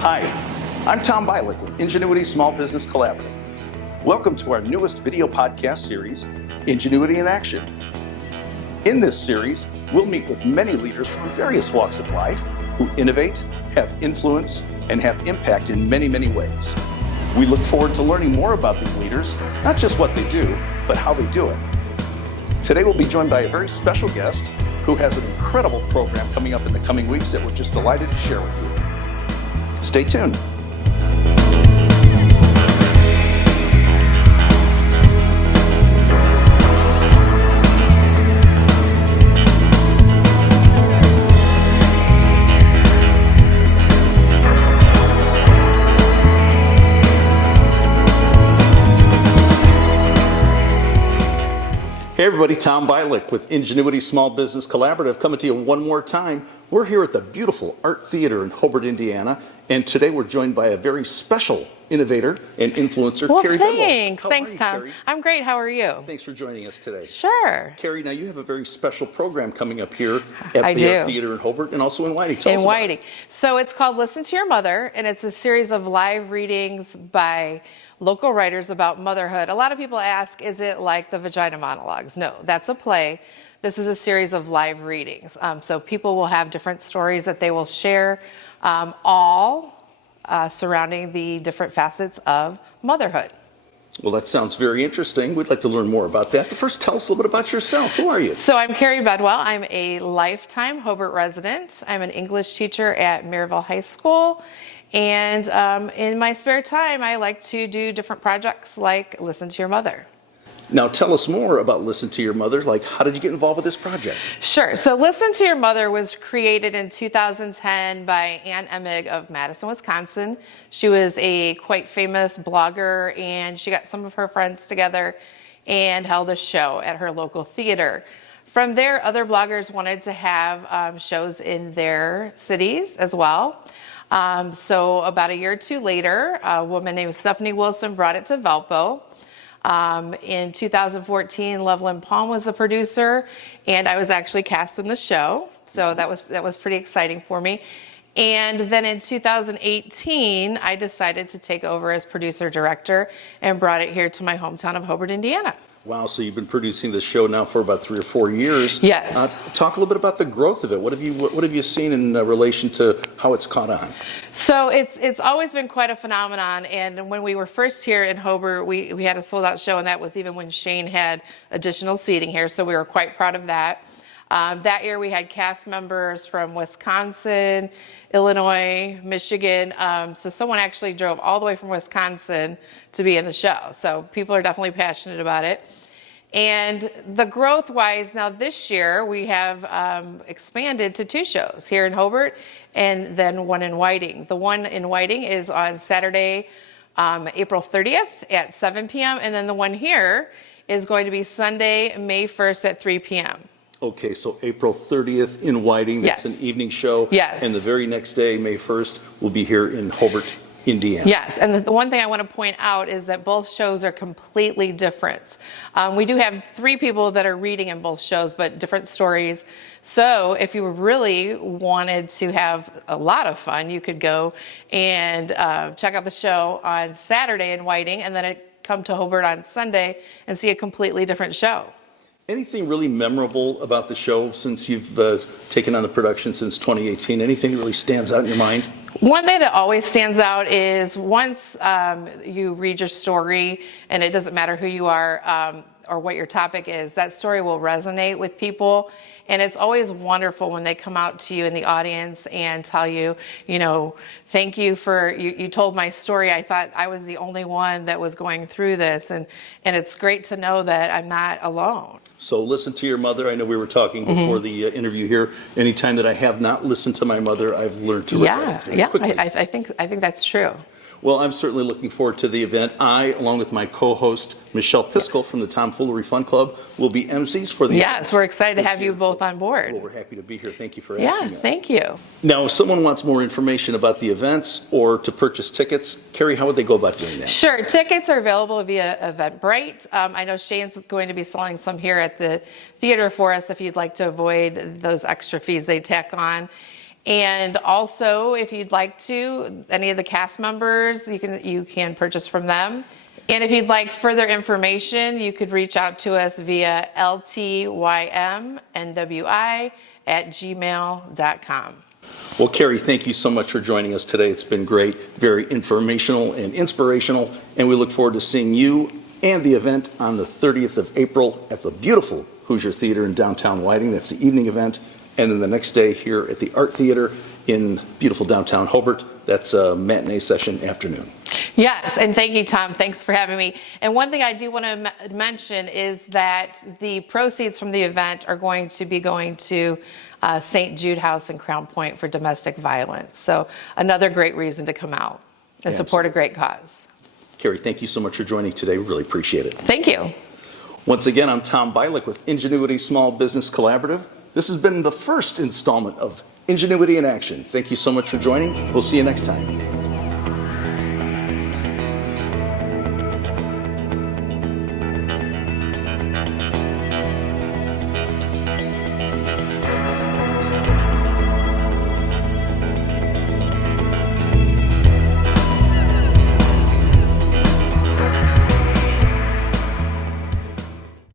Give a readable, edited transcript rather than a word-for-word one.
Hi, I'm Tom Bilick with Ingenuity Small Business Collaborative. Welcome to our newest video podcast series, Ingenuity in Action. In this series, we'll meet with many leaders from various walks of life who innovate, have influence, and have impact in many, many ways. We look forward to learning more about these leaders, not just what they do, but how they do it. Today we'll be joined by a very special guest who has an incredible program coming up in the coming weeks that we're just delighted to share with you. Stay tuned. Hey everybody, Tom Bilick with Ingenuity Small Business Collaborative coming to you one more time. We're here at the beautiful Art Theater in Hobart, Indiana, and today we're joined by a very special innovator and influencer, Carrie Bedwell. Thanks, Tom. Carrie? I'm great. How are you? Thanks for joining us today. Sure. Carrie, now you have a very special program coming up here at the Art Theater in Hobart and also in Whiting. Tell us about it. So it's called Listen to Your Mother, and it's a series of live readings by local writers about motherhood. A lot of people ask, is it like the Vagina Monologues? No, that's a play. This is a series of live readings. So people will have different stories that they will share, all surrounding the different facets of motherhood. Well, that sounds very interesting. We'd like to learn more about that. But first, tell us a little bit about yourself. Who are you? So I'm Carrie Bedwell. I'm a lifetime Hobart resident. I'm an English teacher at Maryville High School. And in my spare time, I like to do different projects like Listen to Your Mother. Now tell us more about Listen to Your Mother. Like, how did you get involved with this project? Sure. So Listen to Your Mother was created in 2010 by Ann Emig of Madison, Wisconsin. She was a quite famous blogger, and she got some of her friends together and held a show at her local theater. From there, other bloggers wanted to have shows in their cities as well. So about a year or two later, a woman named Stephanie Wilson brought it to Valpo. In 2014, Loveland Palm was the producer, and I was actually cast in the show. So that was pretty exciting for me. And then in 2018, I decided to take over as producer-director and brought it here to my hometown of Hobart, Indiana. Wow, so you've been producing this show now for about 3 or 4 years. Yes. Talk a little bit about the growth of it. What have you seen in relation to how it's caught on? So it's always been quite a phenomenon. And when we were first here in Hobart, we had a sold-out show, and that was even when Shane had additional seating here. So we were quite proud of that. That year we had cast members from Wisconsin, Illinois, Michigan. So someone actually drove all the way from Wisconsin to be in the show. So people are definitely passionate about it. And the growth-wise, now this year we have expanded to 2 shows here in Hobart and then one in Whiting. The one in Whiting is on Saturday, April 30th at 7 p.m. And then the one here is going to be Sunday, May 1st at 3 p.m. Okay, so April 30th in Whiting, that's an evening show. Yes. And the very next day, May 1st, will be here in Hobart, Indiana. Yes, and the one thing I want to point out is that both shows are completely different. We do have 3 people that are reading in both shows, but different stories. So if you really wanted to have a lot of fun, you could go and check out the show on Saturday in Whiting, and then come to Hobart on Sunday and see a completely different show. Anything really memorable about the show since you've taken on the production since 2018? Anything that really stands out in your mind? One thing that always stands out is once you read your story, and it doesn't matter who you are or what your topic is, that story will resonate with people. And it's always wonderful when they come out to you in the audience and tell you, thank you for, you told my story. I thought I was the only one that was going through this. And it's great to know that I'm not alone. So Listen to Your Mother. I know we were talking before the interview here. Anytime that I have not listened to my mother, I've learned to regret it very quickly. I think that's true. Well, I'm certainly looking forward to the event. I, along with my co-host, Michelle Piskel from the Tomfoolery Fun Club, will be MCs for the event. Yes, we're excited to have you both on board. Well, we're happy to be here. Thank you for asking us. Yeah, thank you. Now, if someone wants more information about the events or to purchase tickets, Carrie, how would they go about doing that? Sure. Tickets are available via Eventbrite. I know Shane's going to be selling some here at the theater for us if you'd like to avoid those extra fees they tack on. And also, if you'd like to, any of the cast members, you can purchase from them. And if you'd like further information, you could reach out to us via ltymnwi@gmail.com. Well, Carrie, thank you so much for joining us today. It's been great, very informational and inspirational, and we look forward to seeing you and the event on the 30th of April at the beautiful Hoosier Theater in downtown Whiting. That's the evening event. And then the next day here at the Art Theater in beautiful downtown Hobart. That's a matinee session afternoon. Yes, and thank you, Tom. Thanks for having me. And one thing I do want to mention is that the proceeds from the event are going to be going to St. Jude House in Crown Point for domestic violence. So another great reason to come out and support a great cause. Carrie, thank you so much for joining today. We really appreciate it. Thank you. Once again, I'm Tom Bialik with Ingenuity Small Business Collaborative. This has been the first installment of Ingenuity in Action. Thank you so much for joining. We'll see you next time.